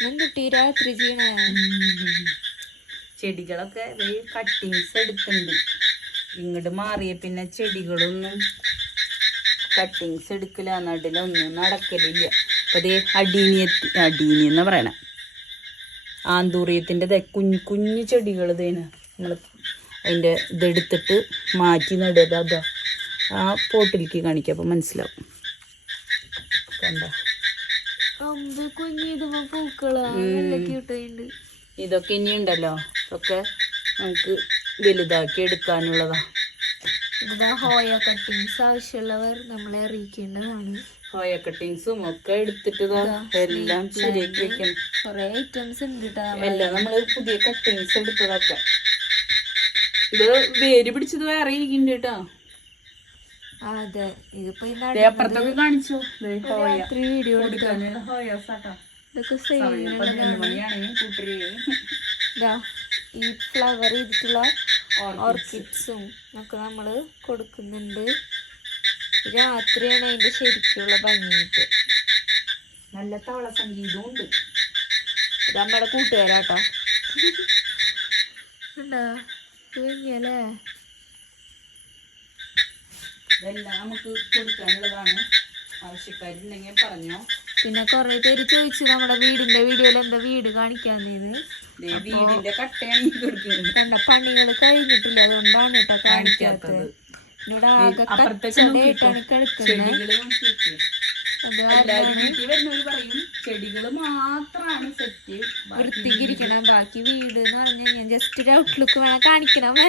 എന്തുട്ടി രാത്രി ചെടികളൊക്കെ കട്ടിങ്സ് എടുക്കുന്നുണ്ട് ഇങ്ങോട്ട് മാറിയ പിന്നെ ചെടികളൊന്നും കട്ടിങ്സ് എടുക്കില്ല. നടിലൊന്നും നടക്കലില്ല. അപ്പൊ അതേ അടീനിയത്തി അടീനി എന്ന് പറയണേ? ആന്തൂറിയത്തിന്റെ കുഞ്ഞു കുഞ്ഞു ചെടികൾ ഇതേന നമ്മൾ അതിന്റെ ഇതെടുത്തിട്ട് മാറ്റി നടുക. അതാ ആ പോട്ടിലേക്ക് കാണിക്കാം അപ്പം മനസ്സിലാവും. കണ്ട? കുഞ്ഞിതുമ്പോ പൂക്കളാ. നല്ല ക്യൂട്ടായിണ്ട് ഇതൊക്കെ ഇനിയുണ്ടല്ലോ ഇതൊക്കെ നമുക്ക് വലുതാക്കി എടുക്കാനുള്ളതാ. ഇതാ ഹോയ കട്ടിങ്സ് ആവശ്യമുള്ളവർ നമ്മളെ അറിയിക്കേണ്ടതാണ്. ഹോയ കട്ടിങ്സും ഒക്കെ എടുത്തിട്ട് എല്ലാം ശരിയാക്കി വെക്കണം. കൊറേ ഐറ്റംസ് ഉണ്ട് എല്ലാം നമ്മൾ പുതിയ കട്ടിങ്സ് എടുത്തതൊക്കെ. ഇത് വേര് പിടിച്ചത് വേറെ ഇരിക്കുന്നുണ്ട് കേട്ടോ അതെ. ഇതിപ്പോ അപ്പുറത്തൊക്കെ കാണിച്ചു? രാത്രി വീഡിയോ ഇതൊക്കെ ഈ ഫ്ലവർ ചെയ്തിട്ടുള്ള ഓർക്കിഡ്സും ഒക്കെ നമ്മൾ കൊടുക്കുന്നുണ്ട്. രാത്രിയാണ് അതിന്റെ ശരിക്കുള്ള ഭംഗിയിട്ട്. നല്ല തവള സംഗീതവും ഉണ്ട്. ഇത് നമ്മുടെ കൂട്ടുകാരാട്ടോ. ഉണ്ടോ ഇതെല്ലാം നമുക്ക് കൊടുക്കാനുള്ളതാണ്. ആവശ്യക്കാരുണ്ടെങ്കിൽ പറഞ്ഞോ. പിന്നെ കുറെ പേര് ചോദിച്ചു നമ്മുടെ വീടിന്റെ വീഡിയോയിൽ എന്താ വീട് കാണിക്കാന്നേന്ന് വീടിന്റെ കട്ടയാണ് കൊടുക്കുന്നത്. കണ്ട പണികൾ കഴിഞ്ഞിട്ടില്ല അതുകൊണ്ടാണ് കേട്ടോ കാണിക്കാത്തത്. ഇവിടെ ആകെ. കച്ചടയായിട്ടാണ് കിടക്കുന്നത് വീട്ടിൽ വരുന്നവര് പറയും ചെടികൾ മാത്രാണ് സെറ്റ്. വൃത്തിക്കിരിക്കണം. ബാക്കി വീട് എന്ന് പറഞ്ഞു കഴിഞ്ഞാൽ ജസ്റ്റ് ഒരു ഔട്ട്ലുക്ക് വേണം. കാണിക്കണമേ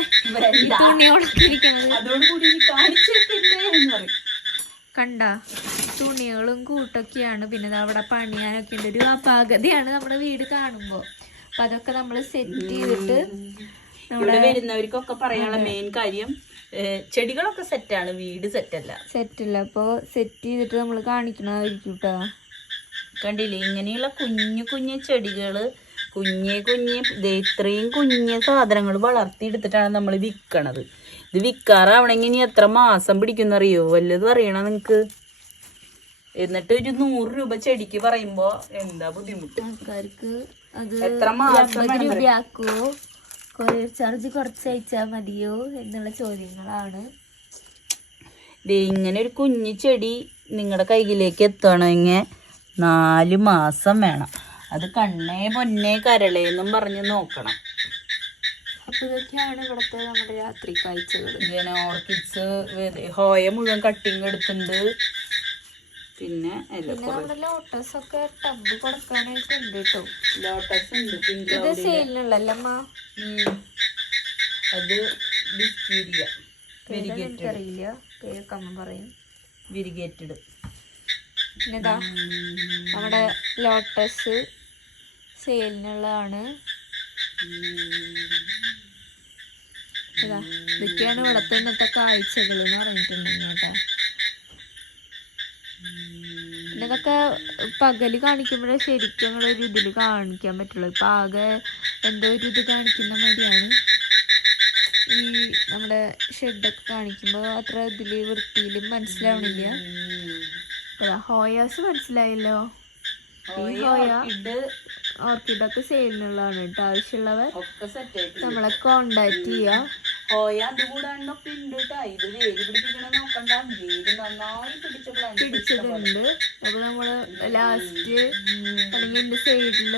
ഈ തുണി അതോടുകൂടി കാണിച്ചിട്ടില്ലേ കണ്ട? തുണികളും കൂട്ടൊക്കെയാണ്. പിന്നെ അവിടെ പണിയാനൊക്കെ ഉണ്ട്. ഒരു അപാകതയാണ് നമ്മുടെ വീട് കാണുമ്പോ. അപ്പൊ അതൊക്കെ നമ്മൾ സെറ്റ് ചെയ്തിട്ട് ഇവിടെ വരുന്നവർക്കൊക്കെ പറയാനുള്ള മെയിൻ കാര്യം ചെടികളൊക്കെ സെറ്റാണ് വീട് സെറ്റല്ല സെറ്റല്ല അപ്പൊ സെറ്റ് ചെയ്തിട്ട് നമ്മൾ കാണിക്കണമായിരിക്കും കേട്ടോ കണ്ടില്ലേ? ഇങ്ങനെയുള്ള കുഞ്ഞു കുഞ്ഞു ചെടികൾ കുഞ്ഞെ കുഞ്ഞെ ഇത്രയും കുഞ്ഞ സാധനങ്ങൾ വളർത്തിയെടുത്തിട്ടാണ് നമ്മൾ വിൽക്കണത് ഇത് വിൽക്കാറാവണമെങ്കിൽ ഇനി എത്ര മാസം പിടിക്കുന്ന അറിയോ വല്ലതും അറിയണം നിങ്ങക്ക്? എന്നിട്ട് ഒരു നൂറ് രൂപ ചെടിക്ക് പറയുമ്പോ എന്താ ബുദ്ധിമുട്ട്? ആൾക്കാർക്ക് അത് എത്ര മാസം കൊറിയർ ചാർജ് കുറച്ച് അയച്ചാൽ മതിയോ എന്നുള്ള ചോദ്യങ്ങളാണ്. ദേ ഇങ്ങനെ ഒരു കുഞ്ഞു ചെടി നിങ്ങളുടെ കയ്യിലേക്ക് എത്തണമെങ്കിൽ നാല് മാസം വേണം. അത് കണ്ണേ പൊന്നേ കരളേന്നും പറഞ്ഞ് നോക്കണം. അപ്പൊ ഇതൊക്കെയാണ് ഇവിടുത്തെ നമ്മുടെ രാത്രി കാഴ്ചകൾ ഇങ്ങനെ ഓർക്കിഡ്സ് ഹോയ മുഴുവൻ കട്ടിങ് എടുത്തിട്ടുണ്ട് പിന്നെ ലോട്ടസ് ഒക്കെ ടബ് കൊടുക്കാനായിട്ട് ഉണ്ട് കേട്ടോ ലോട്ടസ് ഉണ്ട് ഇത് സെയിലിനുള്ളല്ലേ അമ്മ? അത് വെരിഗേറ്റഡ് എനിക്കറിയില്ല. പേരൊക്കെ അമ്മ പറയും. വിരിഗേറ്റഡ് പിന്നെതാ? നമ്മുടെ ലോട്ടസ് സെയിലിനുള്ളതാണ് ഇതാ ഇതൊക്കെയാണ് ഇവിടുത്തെ ഇന്നത്തെ കാഴ്ചകൾ എന്ന് പറഞ്ഞിട്ടുണ്ടെങ്കിൽ കേട്ടോ. ഇതൊക്കെ പകൽ കാണിക്കുമ്പോഴേ ശരിക്കും ഞങ്ങളൊരു ഇതിൽ കാണിക്കാൻ പറ്റുള്ളൂ. ഇപ്പം ആകെ എന്തോ ഒരു ഇത് കാണിക്കുന്ന മാതിരിയാണ്. ഈ നമ്മുടെ ഷെഡൊക്കെ കാണിക്കുമ്പോൾ അത്ര ഇതിൽ വൃത്തിയിലും മനസ്സിലാവണില്ല. ഹോയാസ് മനസ്സിലായല്ലോ? ഈ ഹോയ ഓർക്കിഡൊക്കെ സെയിലിനുള്ളതാണ് കേട്ടോ. ആവശ്യമുള്ളവർ നമ്മളെ കോണ്ടാക്ട് ചെയ്യാം. ഹോയ അത് കൂടാണ്ടൊക്കെ ഉണ്ട് കേട്ടോ ഇത് വേര് പിടിപ്പിക്കണ നോക്കണ്ട. വേര് നന്നായി പിടിച്ച പ്ലാന്റ് പിടിച്ചതുണ്ട്. അപ്പൊ നമ്മൾ ലാസ്റ്റ് അല്ലെങ്കിൽ എന്റെ സൈഡിൽ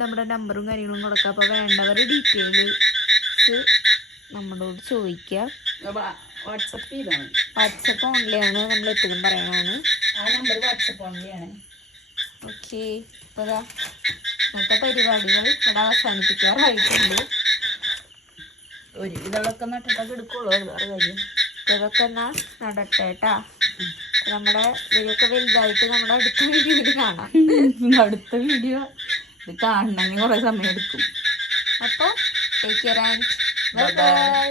നമ്മുടെ നമ്പറും കാര്യങ്ങളും കൊടുക്കാം അപ്പൊ വേണ്ടവരെ ഡീറ്റെയിൽസ് നമ്മളോട് ചോദിക്കാം വാട്സപ്പ് ചെയ്താണ് വാട്സപ്പ് ആണ് നമ്മൾ എപ്പോഴും പറയാനാണ് ആ നമ്പർ വാട്സപ്പ് ഓൺലിയാണ് ഓക്കെ ഇപ്പൊ ഇന്നത്തെ പരിപാടികൾ ഇവിടെ അവസാനിപ്പിക്കാറായിട്ടുണ്ട്. ഒരു ഇതളൊക്കെ നട്ടിട്ടൊക്കെ എടുക്കുള്ളൂ അത് വേറെ കാര്യം. ഇതൊക്കെ എന്നാ നടട്ടെ കേട്ടാ നമ്മുടെ ഇവരൊക്കെ വലുതായിട്ട് നമ്മുടെ അടുത്ത വീഡിയോയിൽ കാണാം. അടുത്ത വീഡിയോ ഇത് കാണണമെങ്കിൽ കുറെ സമയം എടുക്കും. അപ്പോൾ take care and bye bye